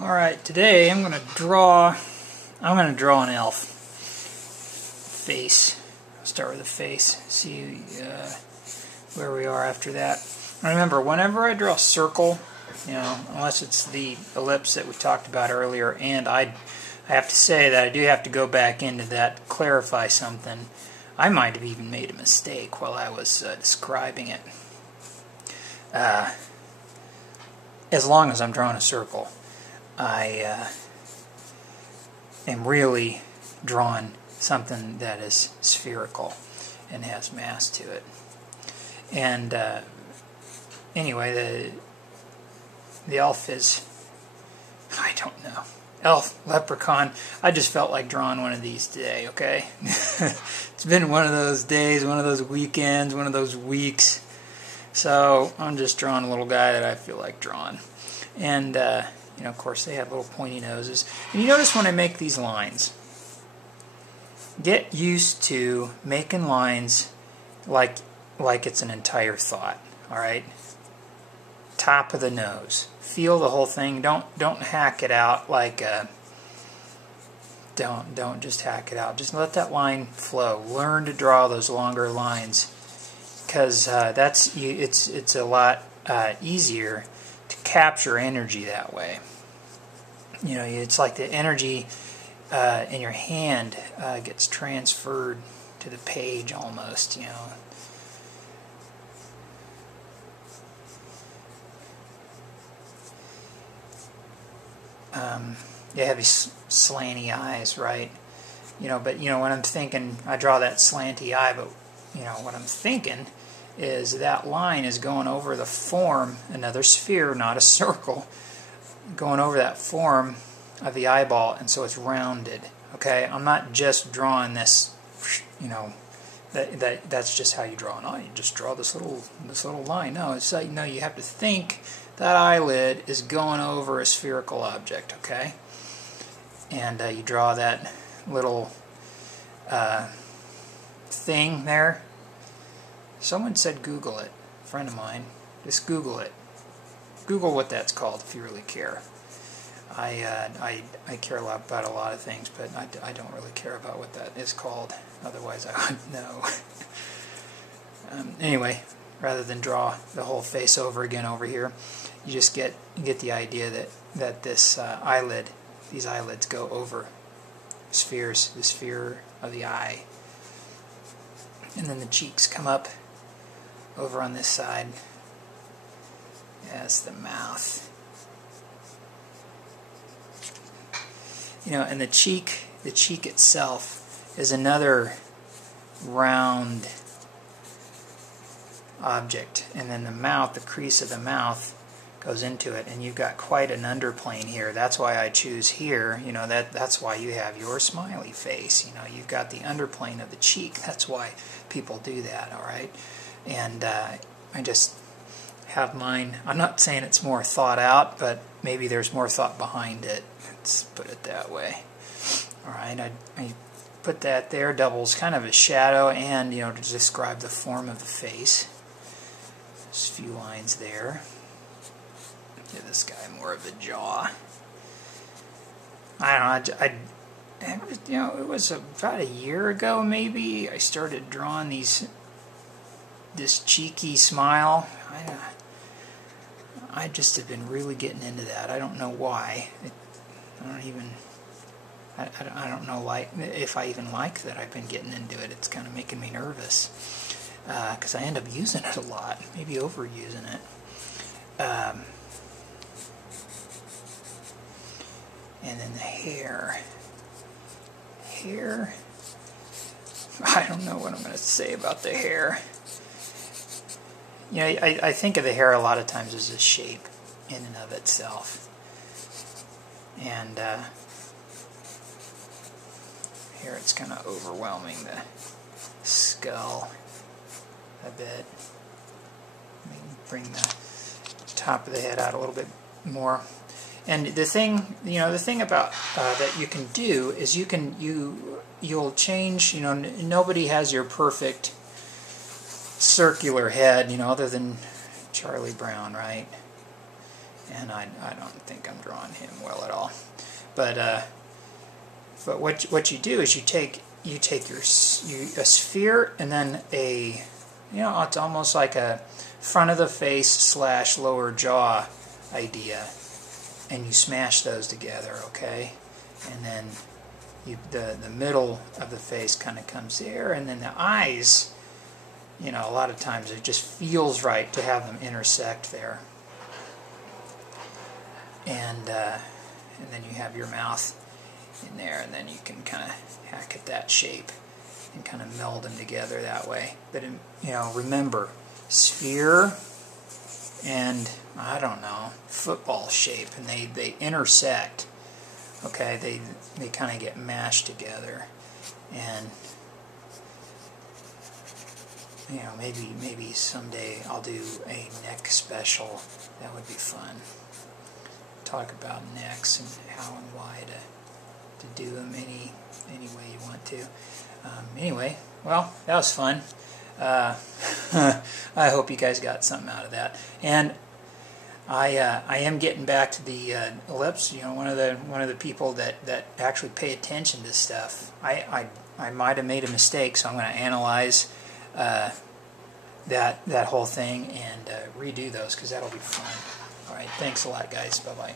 Alright, today I'm going to draw an elf face. I'll start with the face, see where we are after that. Remember, whenever I draw a circle, unless it's the ellipse that we talked about earlier, and I have to say that I do have to go back into that, clarify something. I might have even made a mistake while I was describing it. As long as I'm drawing a circle, I am really drawing something that is spherical and has mass to it. And anyway, the elf is, I don't know, elf, leprechaun. I just felt like drawing one of these today, okay? It's been one of those days, one of those weekends, one of those weeks. So I'm just drawing a little guy that I feel like drawing. And, of course, they have little pointy noses. And you notice when I make these lines, get used to making lines like it's an entire thought, all right? Top of the nose. Feel the whole thing. Don't hack it out like don't just hack it out. Just let that line flow. Learn to draw those longer lines, because it's a lot easier to capture energy that way. It's like the energy in your hand gets transferred to the page almost, You have these slanty eyes, right? But when I'm thinking, I draw that slanty eye, but what I'm thinking is that line is going over the form, another sphere, not a circle, going over that form of the eyeball, and so it's rounded. Okay, I'm not just drawing this, that's just how you draw an eye. You just draw this little line. No, it's like, no, you have to think that eyelid is going over a spherical object. Okay, and you draw that little thing there. Someone said Google it. A friend of mine. Just Google it. Google what that's called if you really care. I care a lot about a lot of things, but I don't really care about what that is called. Otherwise, I would know. Anyway, rather than draw the whole face over again over here, you just get the idea that this these eyelids go over spheres, the sphere of the eye, and then the cheeks come up over on this side as the mouth. And the cheek itself is another round object, and then the mouth, the crease of the mouth goes into it, and you've got quite an underplane here. That's why I choose here. That's why you have your smiley face. You've got the underplane of the cheek. That's why people do that, all right? And I just have mine. I'm not saying it's more thought out, but maybe there's more thought behind it. Let's put it that way. All right, I put that there. Doubles kind of a shadow, and to describe the form of the face. There's a few lines there. Give this guy more of a jaw. I don't know. It was about a year ago, maybe. I started drawing this cheeky smile. I just have been really getting into that. I don't know why. I don't know if I even like that I've been getting into it. It's kind of making me nervous because I end up using it a lot, maybe overusing it. And then the hair. I don't know what I'm going to say about the hair. I think of the hair a lot of times as a shape in and of itself. And here it's kind of overwhelming the skull a bit. Let me bring the top of the head out a little bit more. And the thing about that you can do is you'll change. Nobody has your perfect circular head, other than Charlie Brown, right? and I don't think I'm drawing him well at all. But what you do is you take a sphere and then it's almost like a front of the face / lower jaw idea, and you smash those together, okay? And then the middle of the face kind of comes there, and then the eyes, a lot of times it just feels right to have them intersect there. And then you have your mouth in there, and then you can kind of hack at that shape and kind of meld them together that way. But remember, sphere and football shape, and they intersect. Okay, they kind of get mashed together, and maybe someday I'll do a neck special. That would be fun. Talk about necks and how and why to do them any way you want to. Anyway, well, that was fun. I hope you guys got something out of that. And I am getting back to the ellipse. One of the people that actually pay attention to stuff. I might have made a mistake, so I'm going to analyze that whole thing and redo those, because that'll be fun. All right, thanks a lot, guys. Bye bye.